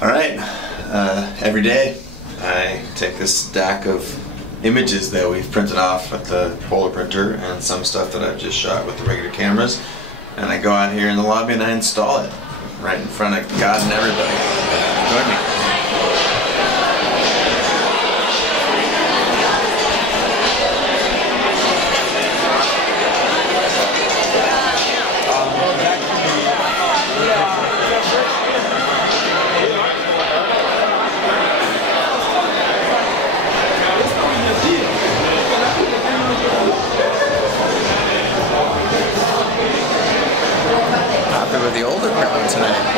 Alright, every day I take this stack of images that we've printed off with the Polar printer and some stuff that I've just shot with the regular cameras, and I go out here in the lobby and I install it right in front of God and everybody. Join me. With the older crowd tonight.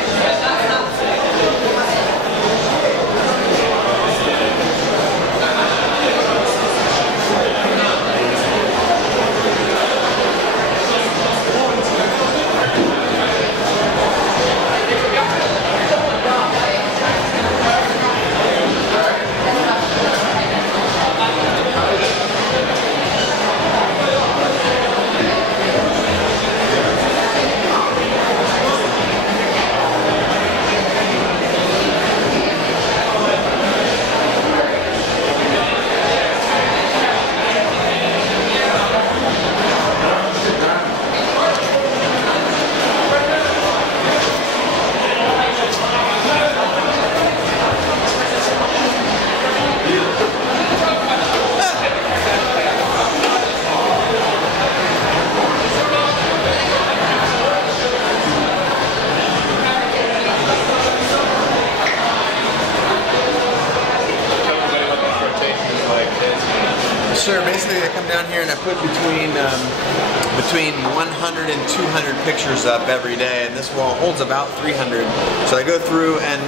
Sure, basically I come down here and I put between 100 and 200 pictures up every day, and this wall holds about 300. So I go through, and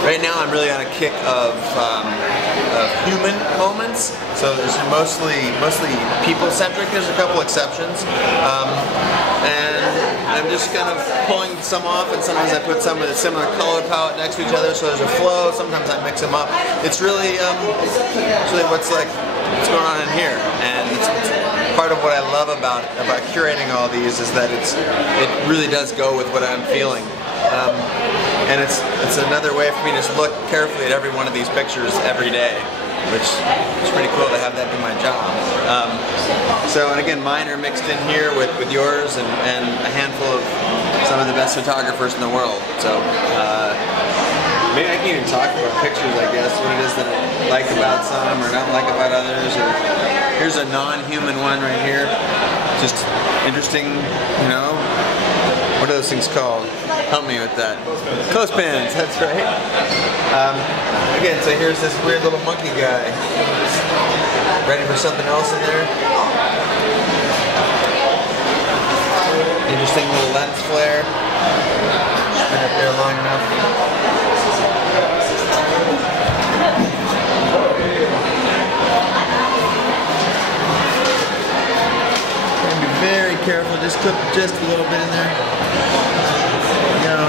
right now I'm really on a kick of human moments. So there's mostly people-centric. There's a couple exceptions, and I'm just kind of pulling some off, and sometimes I put some with a similar color palette next to each other, so there's a flow. Sometimes I mix them up. It's really what's going on in here, and it's part of what I love about curating all these is that it really does go with what I'm feeling, and it's another way for me to just look carefully at every one of these pictures every day, which is pretty cool to have that be my job. So, and again, mine are mixed in here with yours and a handful of some of the best photographers in the world. So maybe I can even talk about pictures, I guess, what it is that I like about some or not like about others. Or here's a non-human one right here. Just interesting, you know. What are those things called? Help me with that. Clothespins, that's right. Again, so here's this weird little monkey guy. Ready for something else in there? Interesting little lens flare. Been up there long enough. Very careful, just clip just a little bit in there. There you go.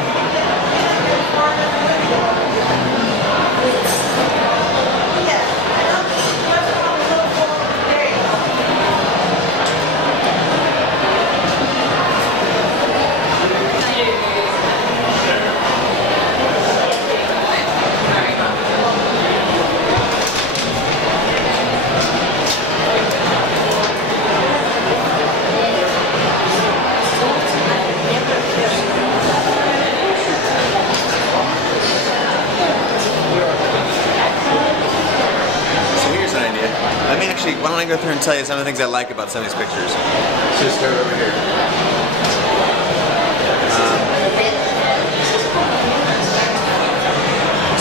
Why don't I go through and tell you some of the things I like about some of these pictures. Let's just start over here.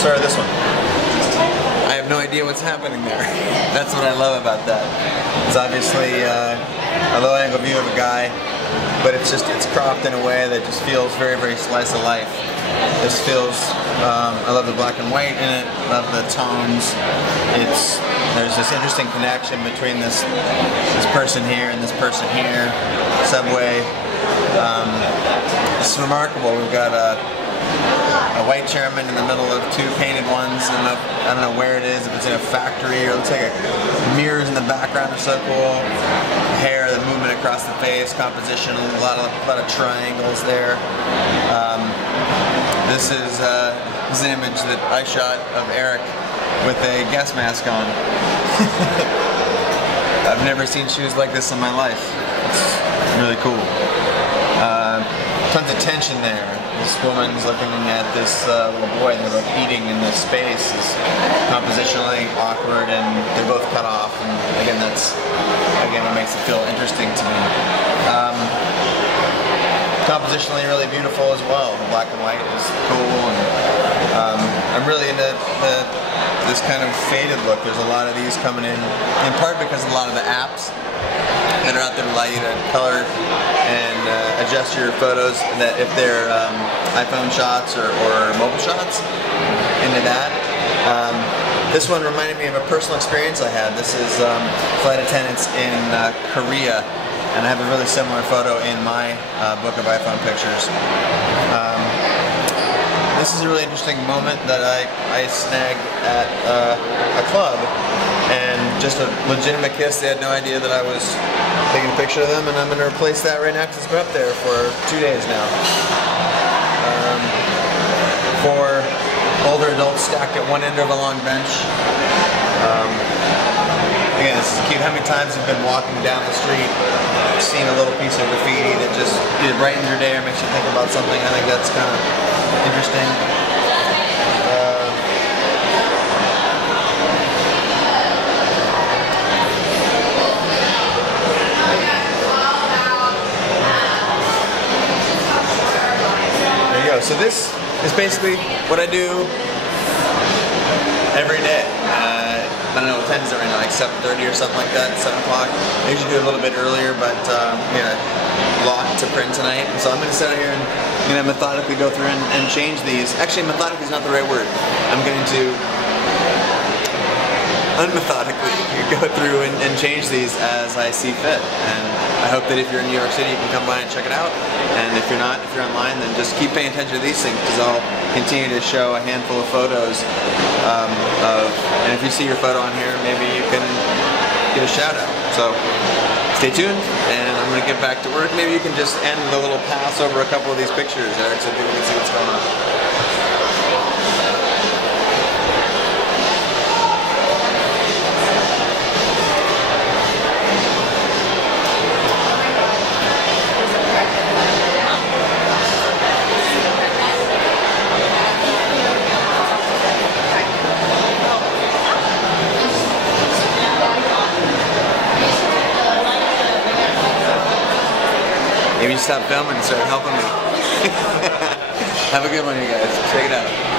Start with this one. I have no idea what's happening there. That's what I love about that. It's obviously a low angle view of a guy, but it's cropped in a way that just feels very, very slice of life. This feels, I love the black and white in it, love the tones. There's this interesting connection between this person here and this person here. Subway. It's remarkable. We've got a white chairman in the middle of two painted ones. I don't know where it is, if it's in a factory or it looks like mirrors in the background are so cool. Hair, the movement across the face, composition, a lot of triangles there. This is This is an image that I shot of Eric with a gas mask on. I've never seen shoes like this in my life. It's really cool. Tons of tension there. This woman's looking at this little boy and they're both eating in this space. It's compositionally awkward and they're both cut off. And again, that's what makes it feel interesting to me. Compositionally really beautiful as well. The black and white is cool, and I'm really into this kind of faded look. There's a lot of these coming in part because a lot of the apps that are out there allow you to color and adjust your photos that if they're iPhone shots or mobile shots into that. This one reminded me of a personal experience I had. This is flight attendants in Korea, and I have a really similar photo in my book of iPhone pictures. This is a really interesting moment that I snagged at a club, and just a legitimate kiss. They had no idea that I was taking a picture of them, and I'm going to replace that right now because it's been up there for 2 days now. 4 older adults stacked at one end of a long bench. Again, this is cute. How many times have you been walking down the street, seen a little piece of graffiti that just either brightens your day or makes you think about something? I think that's kind of interesting. There you go. So this is basically what I do every day. I don't know what time is it right now, like 7:30 or something like that, 7 o'clock. I usually do it a little bit earlier, but yeah, a lot to print tonight. And so I'm going to sit out here and I'm going to methodically go through and change these. Actually, methodically is not the right word. I'm going to unmethodically go through and change these as I see fit. And I hope that if you're in New York City, you can come by and check it out. And if you're not, if you're online, then just keep paying attention to these things, because I'll continue to show a handful of photos and if you see your photo on here, maybe you can get a shout out. So stay tuned, and I'm going to get back to work. Maybe you can just end with a little pass over a couple of these pictures, Eric, so people can see what's going on. Maybe you stop filming and start helping me. Have a good one, you guys. Check it out.